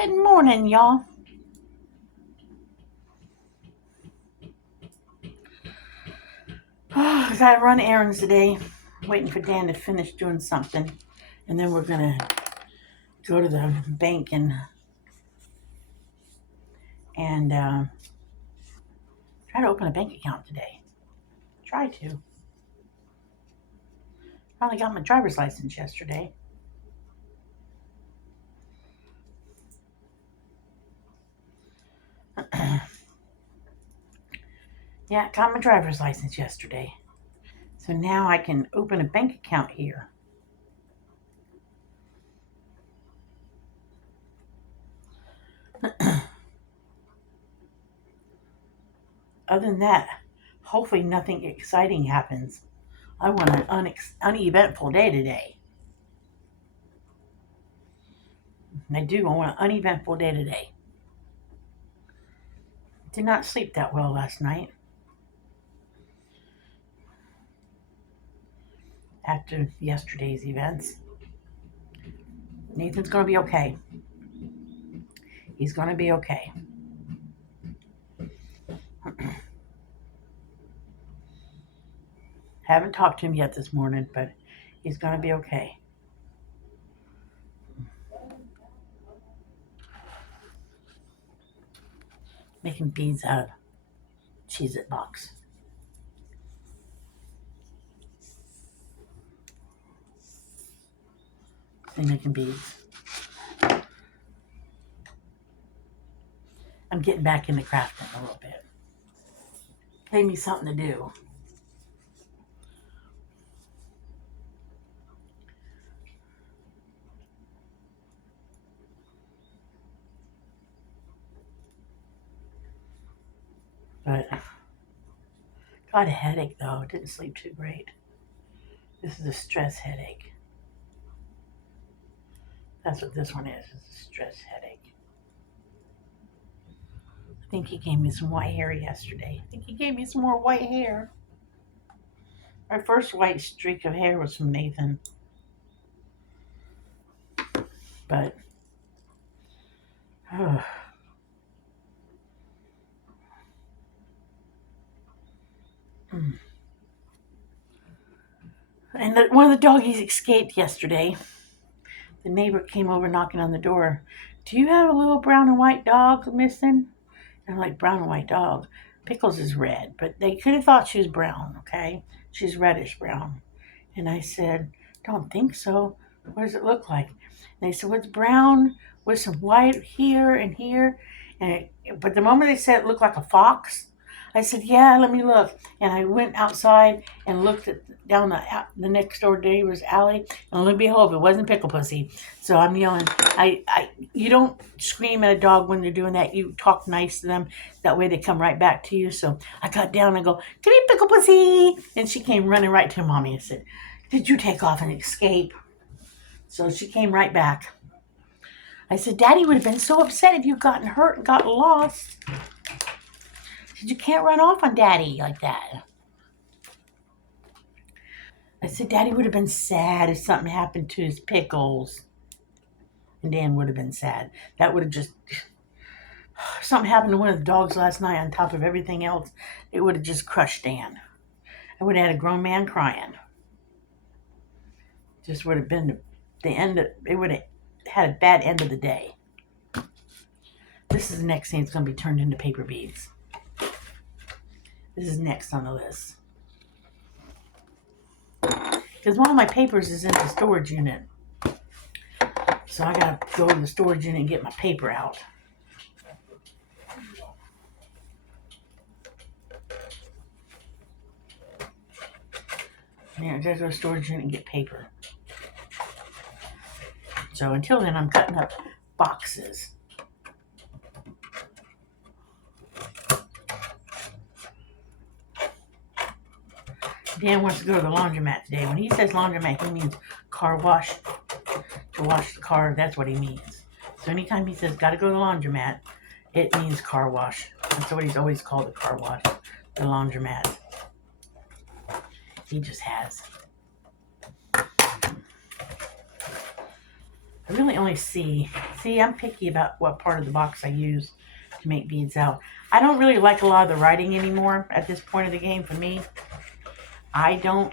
Good morning, y'all. I gotta run errands today. Waiting for Dan to finish doing something, and then we're gonna go to the bank and try to open a bank account today. Try to. Finally got my driver's license yesterday. Yeah, got my driver's license yesterday. So now I can open a bank account here. Other than that, hopefully nothing exciting happens. I want an uneventful day today. I do. I want an uneventful day today. Did not sleep that well last night after yesterday's events. Nathan's going to be okay. He's going to be okay. Haven't talked to him yet this morning, but he's going to be okay. Making beads out of Cheez-It box. They're making beads. I'm getting back into crafting a little bit. Gave me something to do. But got a headache though. Didn't sleep too great. This is a stress headache. That's what this one is. It's a stress headache. I think he gave me some white hair yesterday. I think he gave me some more white hair. My first white streak of hair was from Nathan. But and one of the doggies escaped yesterday. The neighbor came over knocking on the door. Do you have a little brown and white dog missing? And I'm like, brown and white dog. Pickles is red, but they could have thought she was brown, okay? She's reddish brown. And I said, don't think so. What does it look like? And they said, well, it's brown with some white here and here. But the moment they said it looked like a fox, I said, yeah, let me look. And I went outside and looked down the next door neighbor's alley. And lo and behold, it wasn't Pickle Pussy. So I'm yelling. You don't scream at a dog when they're doing that. You talk nice to them. That way they come right back to you. So I got down and go, come here, Pickle Pussy. And she came running right to mommy and said, did you take off and escape? So she came right back. I said, Daddy would have been so upset if you'd gotten hurt and gotten lost. I said, you can't run off on Daddy like that. I said, Daddy would have been sad if something happened to his pickles. And Dan would have been sad. That would have just... Something happened to one of the dogs last night on top of everything else. It would have just crushed Dan. I would have had a grown man crying. Just would have been the end. It would have had a bad end of the day. This is the next thing that's going to be turned into paper beads. This is next on the list. Because one of my papers is in the storage unit. So I got to go to the storage unit and get my paper out. Yeah, I got to go to the storage unit and get paper. So until then, I'm cutting up boxes. Dan wants to go to the laundromat today. When he says laundromat, he means car wash. To wash the car, that's what he means. So anytime he says, gotta go to the laundromat, it means car wash. That's what he's always called, the car wash. The laundromat. He just has. I really only see, I'm picky about what part of the box I use to make beads out. I don't really like a lot of the writing anymore at this point of the game for me. I don't.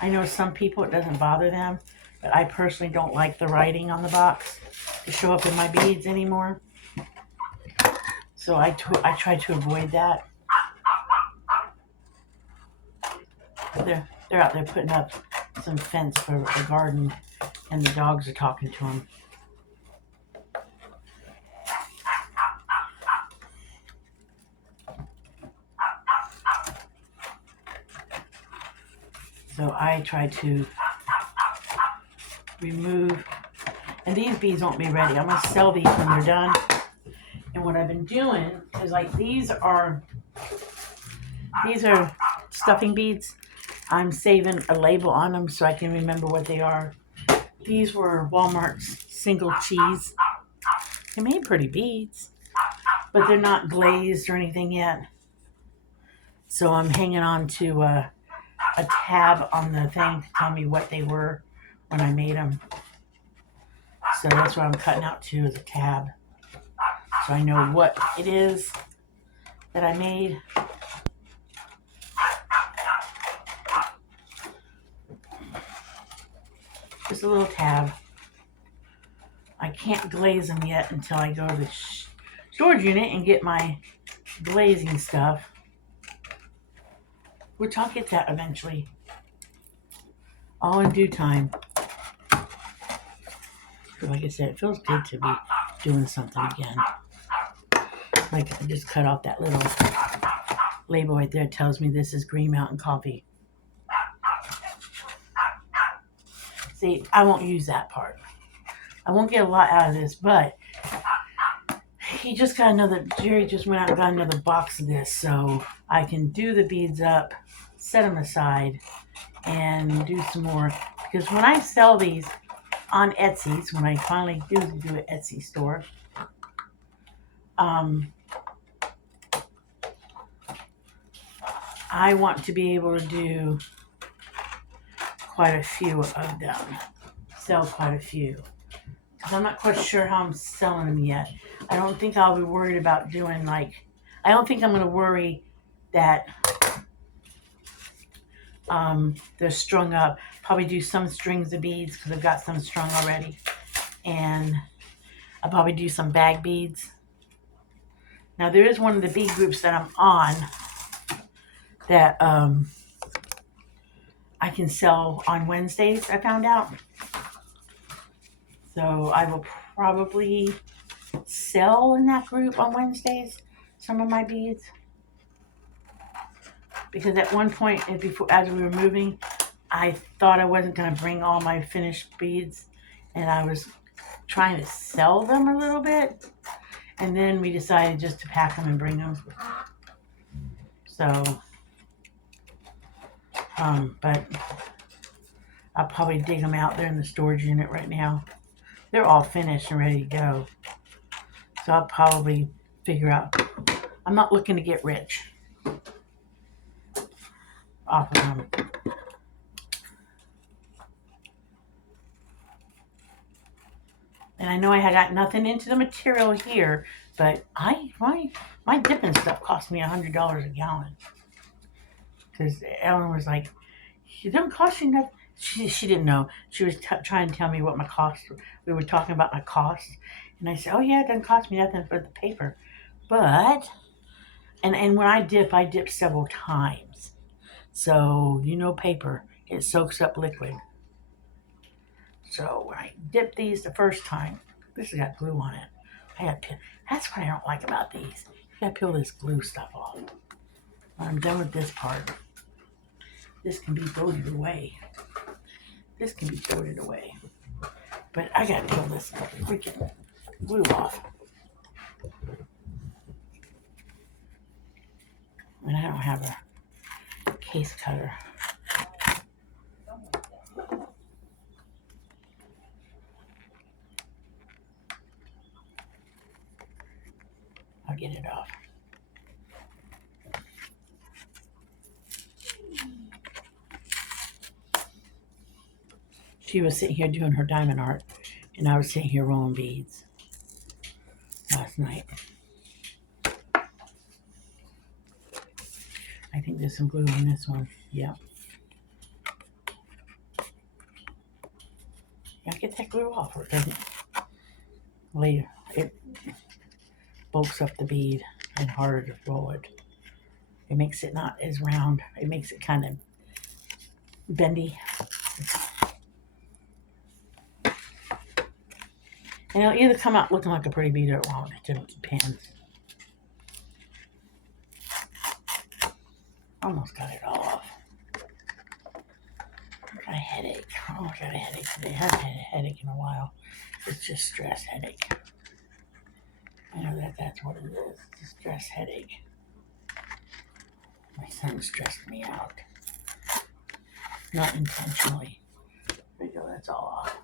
I know some people it doesn't bother them, but I personally don't like the writing on the box to show up in my beads anymore. So I try to avoid that. They're out there putting up some fence for the garden, and the dogs are talking to them. So I try to remove, and these beads won't be ready. I'm going to sell these when they're done. And what I've been doing is, like, these are stuffing beads. I'm saving a label on them so I can remember what they are. These were Walmart's single cheese. They made pretty beads, but they're not glazed or anything yet. So I'm hanging on to a tab on the thing to tell me what they were when I made them. So that's what I'm cutting out to, is a tab, so I know what it is that I made. Just a little tab. I can't glaze them yet until I go to the storage unit and get my glazing stuff, which I'll get that eventually. All in due time. Like I said, it feels good to be doing something again. Like, I just cut off that little label right there. It tells me this is Green Mountain Coffee. See, I won't use that part. I won't get a lot out of this, but Jerry just went out and got another box of this, so I can do the beads up, set them aside, and do some more. Because when I sell these on Etsy, when I finally do an Etsy store, I want to be able to do quite a few of them. Sell quite a few. Because I'm not quite sure how I'm selling them yet. I don't think I'll be worried about doing, like, I don't think I'm going to worry that they're strung up. Probably do some strings of beads because I've got some strung already. And I'll probably do some bag beads. Now, there is one of the bead groups that I'm on that I can sell on Wednesdays, I found out. So I will probably sell in that group on Wednesdays some of my beads. Because at one point, as we were moving, I thought I wasn't going to bring all my finished beads, and I was trying to sell them a little bit, and then we decided just to pack them and bring them. So, but I'll probably dig them out there in the storage unit right now. They're all finished and ready to go. So I'll probably figure out. I'm not looking to get rich off of them. And I know I had got nothing into the material here, but my dipping stuff cost me $100 a gallon. Because Ellen was like, "It don't cost you nothing." She didn't know. She was trying to tell me what my cost. We were talking about my cost, and I said, "Oh yeah, it doesn't cost me nothing for the paper." But and when I dip several times. So paper, it soaks up liquid. So when I dip these the first time, this has got glue on it. That's what I don't like about these. You gotta peel this glue stuff off. When I'm done with this part, this can be thrown away. But I gotta peel this freaking glue off. And I don't have a case cutter. I'll get it off. She was sitting here doing her diamond art, and I was sitting here rolling beads last night. I think there's some glue on this one. Yeah. I get that glue off, or it doesn't. Later, it bulks up the bead and harder to roll it. It makes it not as round. It makes it kind of bendy. And it'll either come out looking like a pretty bead or it won't. It just depends. Almost got it all off. I got a headache. Oh, I got a headache today. I haven't had a headache in a while. It's just stress headache. I know that's what it is. It's a stress headache. My son stressed me out. Not intentionally. There you go, that's all off.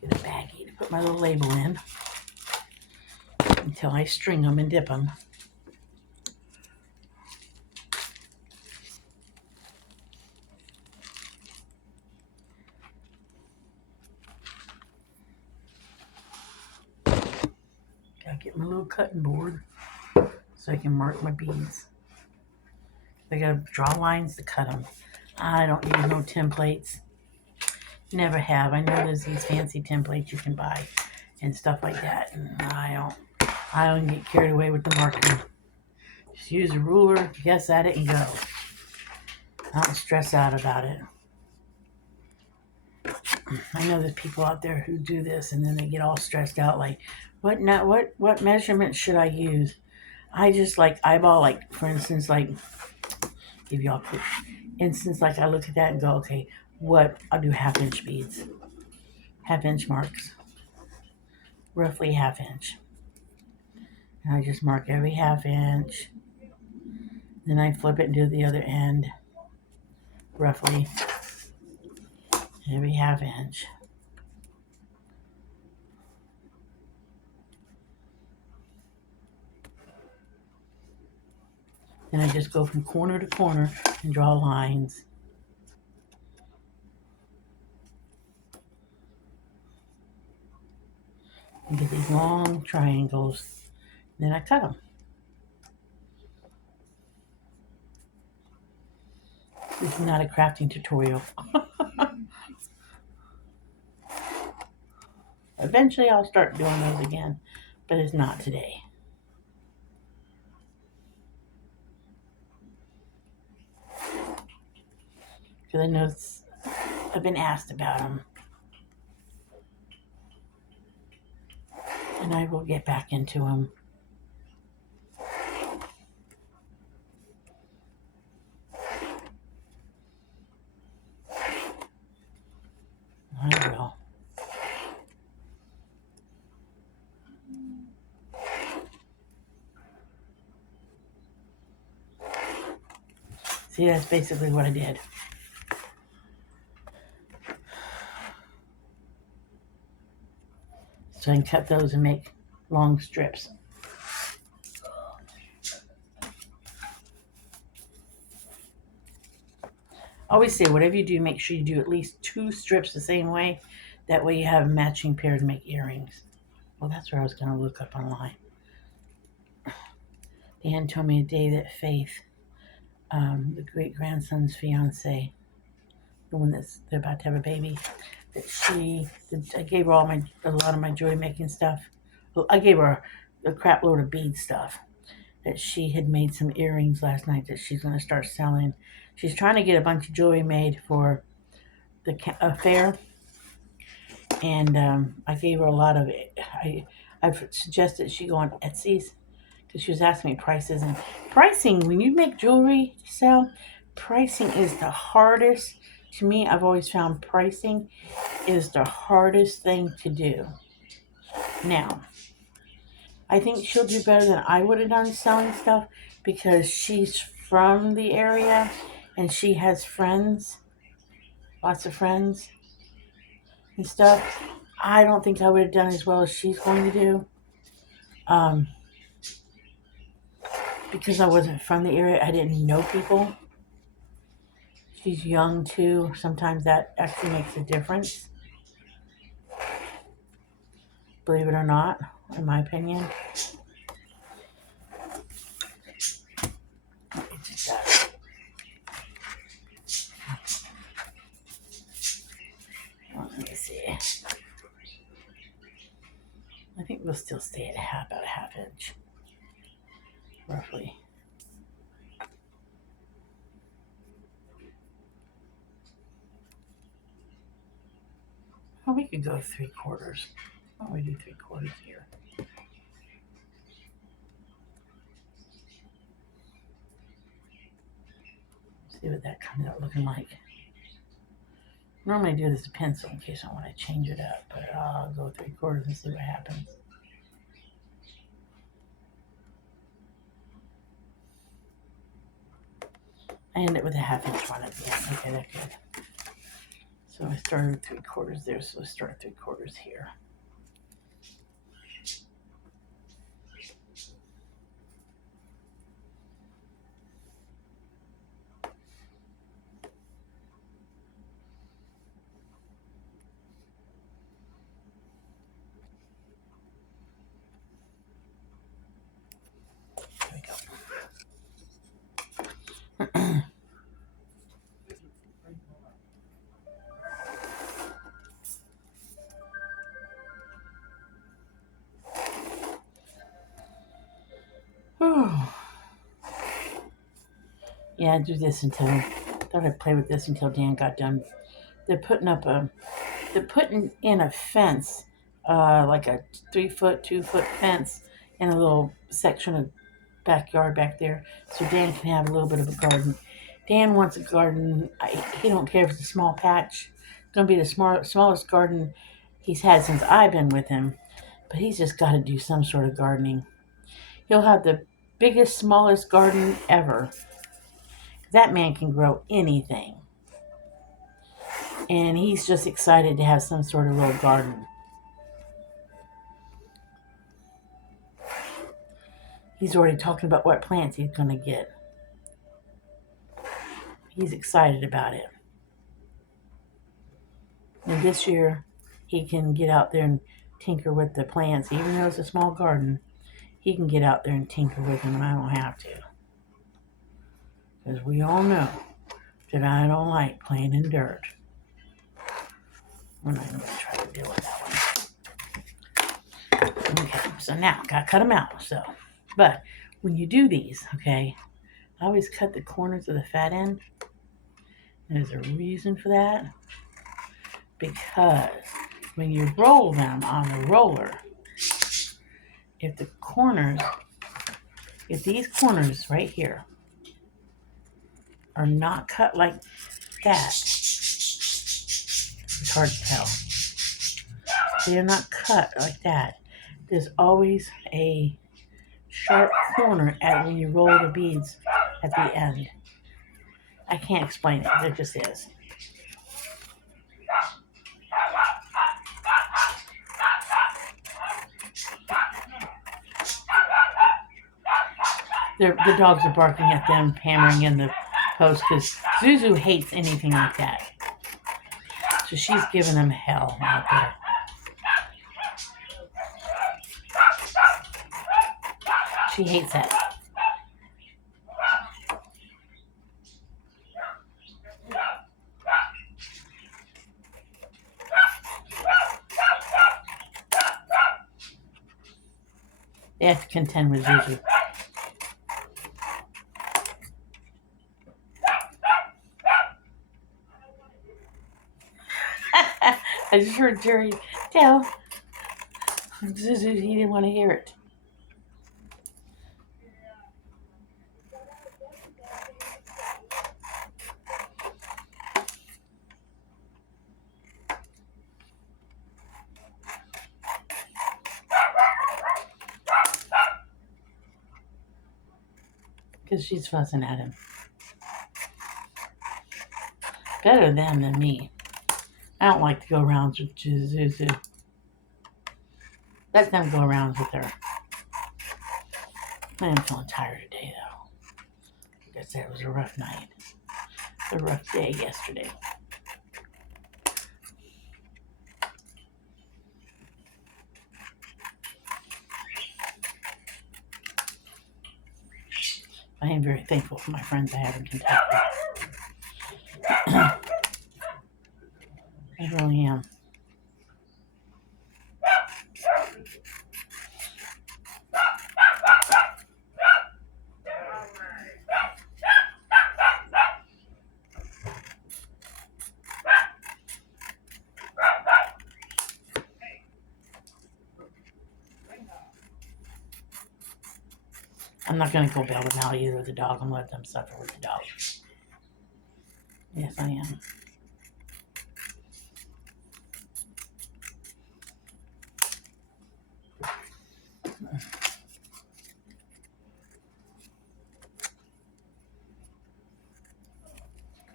Get a baggie to put my little label in until I string them and dip them. Gotta get my little cutting board so I can mark my beads. I gotta draw lines to cut them. I don't use no templates. Never have. I know there's these fancy templates you can buy and stuff like that, and I don't get carried away with the marking. Just use a ruler, guess at it, and go. I don't stress out about it. I know there's people out there who do this and then they get all stressed out, like, what measurement should I use? I just like eyeball, like, for instance, like, give y'all a quick instance, like I look at that and go, okay, I'll do 1/2 inch beads, 1/2 inch marks, roughly 1/2 inch. And I just mark every 1/2 inch. Then I flip it and do the other end, roughly every 1/2 inch. Then I just go from corner to corner and draw lines. And get these long triangles. Then I cut them. This is not a crafting tutorial. Eventually I'll start doing those again, but it's not today. Because I know I've been asked about them. And I will get back into them. I will. See, that's basically what I did. So I can cut those and make long strips. I always say, whatever you do, make sure you do at least 2 strips the same way. That way you have a matching pair to make earrings. Well, that's where I was going to look up online. Dan told me a day that Faith, the great-grandson's fiance, the one they're about to have a baby, that I gave her a lot of my jewelry making stuff. Well, I gave her a crap load of bead stuff. That she had made some earrings last night that she's going to start selling. She's trying to get a bunch of jewelry made for the fair. And I gave her a lot of it. I've suggested she go on Etsy's because she was asking me prices. And pricing, when you make jewelry to sell, pricing is the hardest. To me, I've always found pricing is the hardest thing to do. Now, I think she'll do better than I would have done selling stuff because she's from the area and she has friends, lots of friends and stuff. I don't think I would have done as well as she's going to do. Because I wasn't from the area, I didn't know people. She's young too. Sometimes that actually makes a difference. Believe it or not, in my opinion. It's just that. Let me see. I think we'll still stay at about a half inch, roughly. Well, we could go 3/4. Why don't we do 3/4 here? See what that comes out looking like. Normally I do this with a pencil in case I want to change it up, but I'll go 3/4 and see what happens. I end up with a half inch one at the end. Okay, that's good. So I started with 3/4 there, so let's start 3/4 here. Yeah, I do this until thought I'd play with this until Dan got done. They're putting in a fence, like a 3-foot, 2-foot fence in a little section of backyard back there, so Dan can have a little bit of a garden. Dan wants a garden. He don't care if it's a small patch. It's gonna be the smallest garden he's had since I've been with him, but he's just got to do some sort of gardening. He'll have the biggest, smallest garden ever. That man can grow anything. And he's just excited to have some sort of little garden. He's already talking about what plants he's going to get. He's excited about it. And this year, he can get out there and tinker with the plants. Even though it's a small garden, he can get out there and tinker with them, and I don't have to. Because we all know that I don't like playing in dirt. We're not going to try to deal with that one. Okay, so now, got to cut them out. But when you do these, okay, I always cut the corners of the fat end. There's a reason for that. Because when you roll them on the roller, if these corners right here are not cut like that, it's hard to tell. They're not cut like that. There's always a sharp corner when you roll the beads at the end. I can't explain it. There just is. The dogs are barking at them, hammering in the post, because Zuzu hates anything like that. So she's giving them hell out there. She hates that. They have to contend with Zuzu. I just heard Jerry tell Zuzu he didn't want to hear it. Because she's fussing at him. Better them than me. I don't like to go around with Zuzu. Let them go around with her. I am feeling tired today, though. Like I said, it was a rough night. A rough day yesterday. I am very thankful for my friends I have in Kentucky. I really am. I'm not going to go bail them out either with the dog. I'm going to let them suffer with the dog. Yes, I am.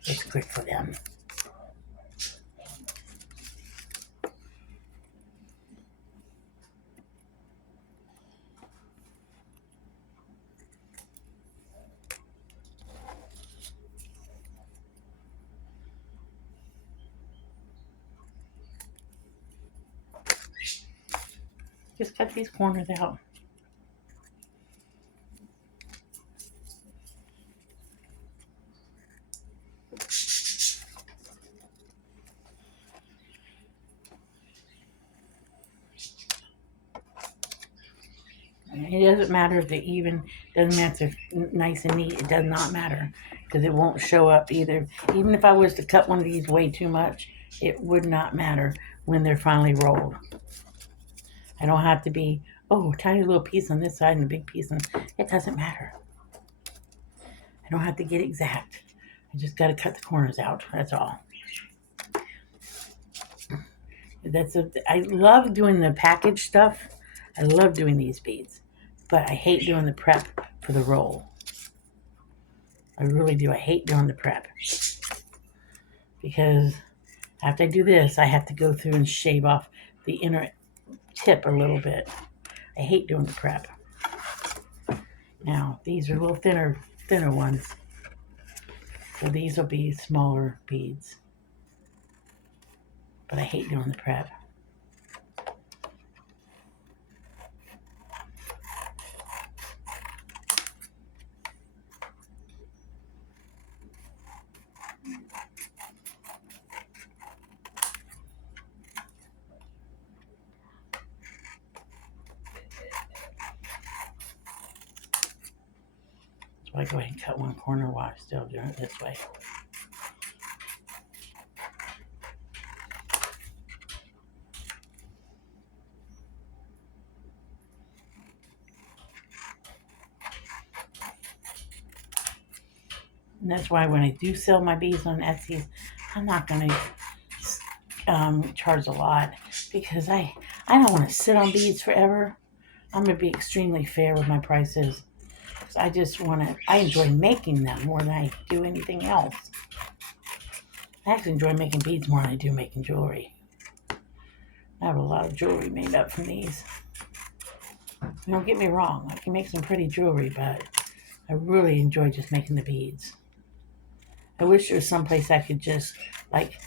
It's good for them. Just cut these corners out. It doesn't matter if they're even, doesn't matter if they're nice and neat. It does not matter because it won't show up either. Even if I was to cut one of these way too much, it would not matter when they're finally rolled. I don't have to be, oh, tiny little piece on this side and a big piece on, it doesn't matter. I don't have to get exact. I just got to cut the corners out. That's all. I love doing the package stuff. I love doing these beads, but I hate doing the prep for the roll. I really do. I hate doing the prep because after I do this, I have to go through and shave off the inner tip a little bit. I hate doing the prep. Now, these are a little thinner ones. So these will be smaller beads. But I hate doing the prep. So I go ahead and cut one corner while I'm still doing it this way. And that's why when I do sell my beads on Etsy, I'm not going to charge a lot because I don't want to sit on beads forever. I'm going to be extremely fair with my prices. I just I enjoy making them more than I do anything else. I actually enjoy making beads more than I do making jewelry. I have a lot of jewelry made up from these. Don't get me wrong, I can make some pretty jewelry, but I really enjoy just making the beads. I wish there was someplace I could just like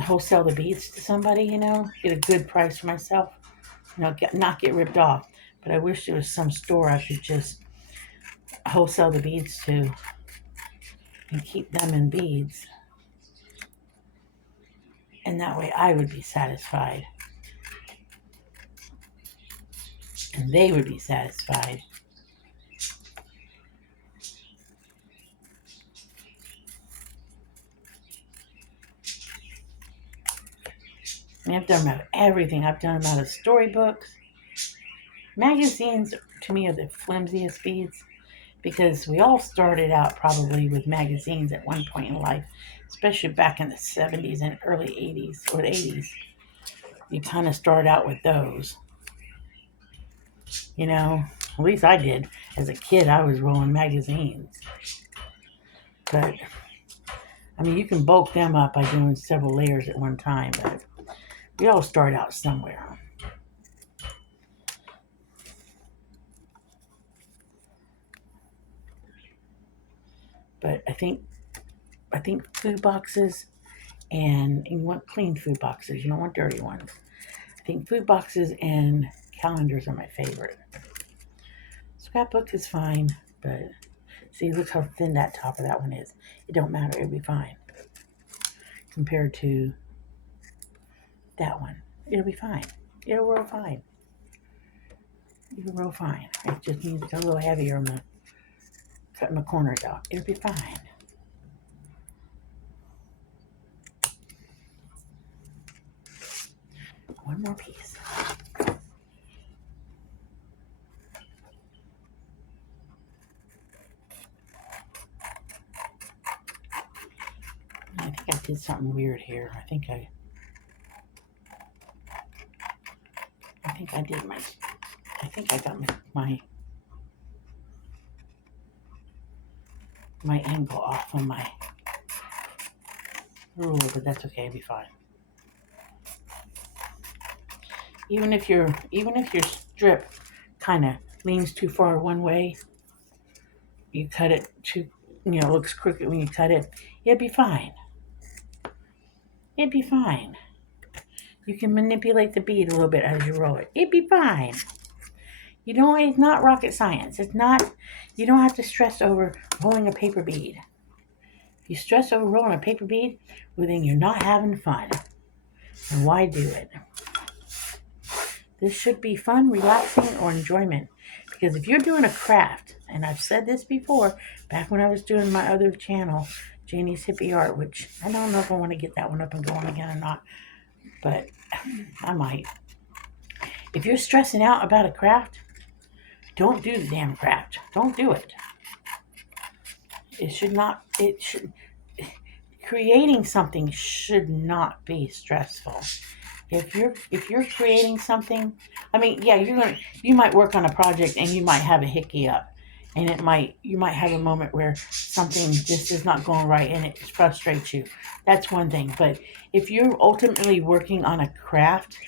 wholesale the beads to somebody, get a good price for myself, not get ripped off. But I wish there was some store I could just wholesale the beads to and keep them in beads. And that way I would be satisfied. And they would be satisfied. And I've done them out of everything. I've done them out of storybooks. Magazines, to me, are the flimsiest beads because we all started out probably with magazines at one point in life, especially back in the 70s and early 80s or the 80s. You kind of start out with those. At least I did. As a kid, I was rolling magazines. But, you can bulk them up by doing several layers at one time, but we all start out somewhere. But I think food boxes, and you want clean food boxes. You don't want dirty ones. I think food boxes and calendars are my favorite. Scrapbook is fine, but see, look how thin that top of that one is. It don't matter. It'll be fine compared to that one. It'll be fine. It'll roll fine. It'll roll fine. It just needs to get a little heavier on the cutting the corners out. It'll be fine. One more piece. I think I did something weird here. I think I did I think I got my angle off on my ruler, but that's okay. It'll be fine. Even if your strip kind of leans too far one way, you cut it too, looks crooked when you cut it, it'll be fine. It'd be fine. You can manipulate the bead a little bit as you roll it. It'd be fine. It's not rocket science. It's not, you don't have to stress over rolling a paper bead. If you stress over rolling a paper bead, well, then you're not having fun. And why do it? This should be fun, relaxing, or enjoyment. Because if you're doing a craft, and I've said this before, back when I was doing my other channel, Janie's Hippie Art, which I don't know if I want to get that one up and going again or not, but I might. If you're stressing out about a craft, don't do the damn craft. Don't do it. Creating something should not be stressful. If you're creating something, I mean, yeah, you might work on a project and you might have a hickey up, and you might have a moment where something just is not going right and it frustrates you. That's one thing. But if you're ultimately working on a craft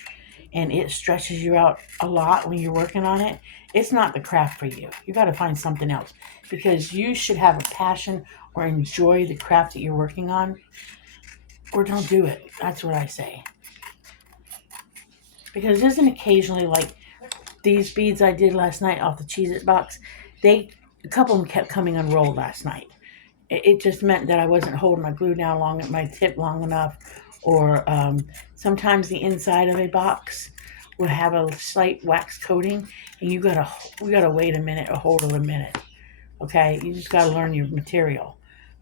and it stresses you out a lot when you're working on it, it's not the craft for you. You got to find something else, because you should have a passion or enjoy the craft that you're working on, or don't do it. That's what I say. Because isn't occasionally, like these beads I did last night off the Cheez-It box, a couple of them kept coming unrolled last night. It just meant that I wasn't holding my glue down my tip long enough, or sometimes the inside of a box will have a slight wax coating, and we gotta wait a minute or hold it a minute. Okay, you just gotta learn your material.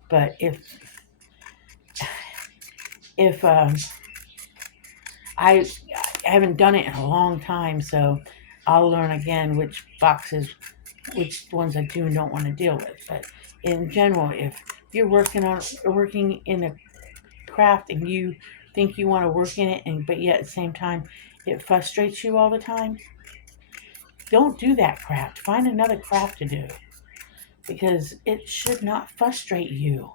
But if I haven't done it in a long time, so I'll learn again which ones I do and don't want to deal with. But in general, if you're working in a craft and you think you want to work in it, but yet at the same time it frustrates you all the time, don't do that craft. Find another craft to do, because it should not frustrate you.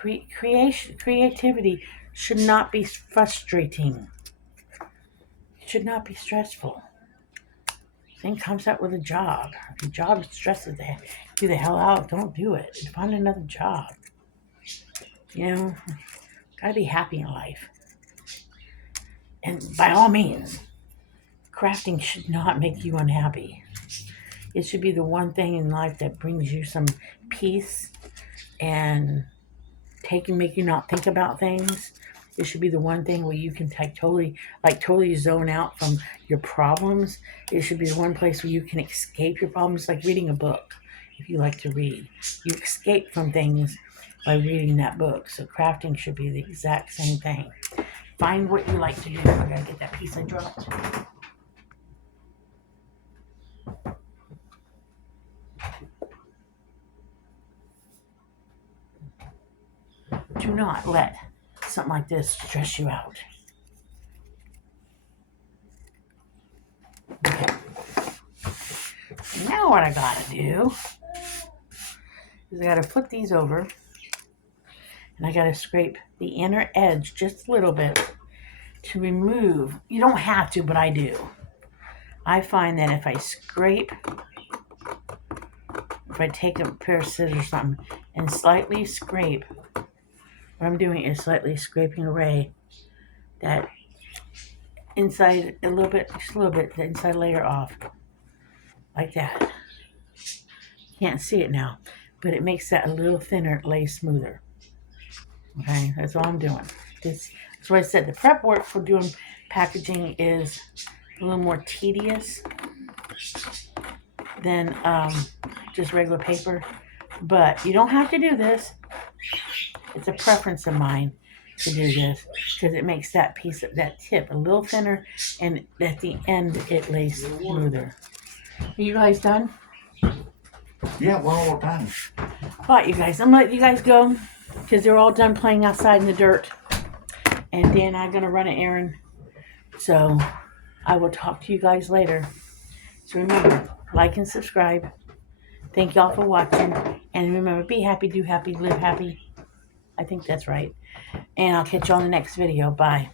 Creativity should not be frustrating. It should not be stressful. Then comes up with a job. If your job stresses you the hell out, don't do it. Find another job. Gotta be happy in life. And by all means, crafting should not make you unhappy. It should be the one thing in life that brings you some peace and make you not think about things. It should be the one thing where you can totally zone out from your problems. It should be the one place where you can escape your problems, like reading a book. If you like to read, you escape from things by reading that book. So crafting should be the exact same thing. Find what you like to do. I gotta get that piece I dropped. Do not let something like this stress you out. Okay. Now what I gotta do is I gotta flip these over, and I gotta scrape the inner edge just a little bit to remove. You don't have to, but I do. I find that if I scrape if I take a pair of scissors or something and slightly scrape, what I'm doing is slightly scraping away that inside a little bit, just a little bit, the inside layer off, like that. Can't see it now, but it makes that a little thinner, it lays smoother. Okay, that's all I'm doing. That's what I said. The prep work for doing packaging is a little more tedious than just regular paper, but you don't have to do this. It's a preference of mine to do this because it makes that piece of that tip a little thinner, and at the end it lays smoother. Are you guys done? Yeah, one more time. All right, you guys. I'm gonna let you guys go because they're all done playing outside in the dirt, and Dan and I are gonna run an errand. So I will talk to you guys later. So remember, like and subscribe. Thank y'all for watching, and remember, be happy, do happy, live happy. I think that's right. And I'll catch you on the next video. Bye.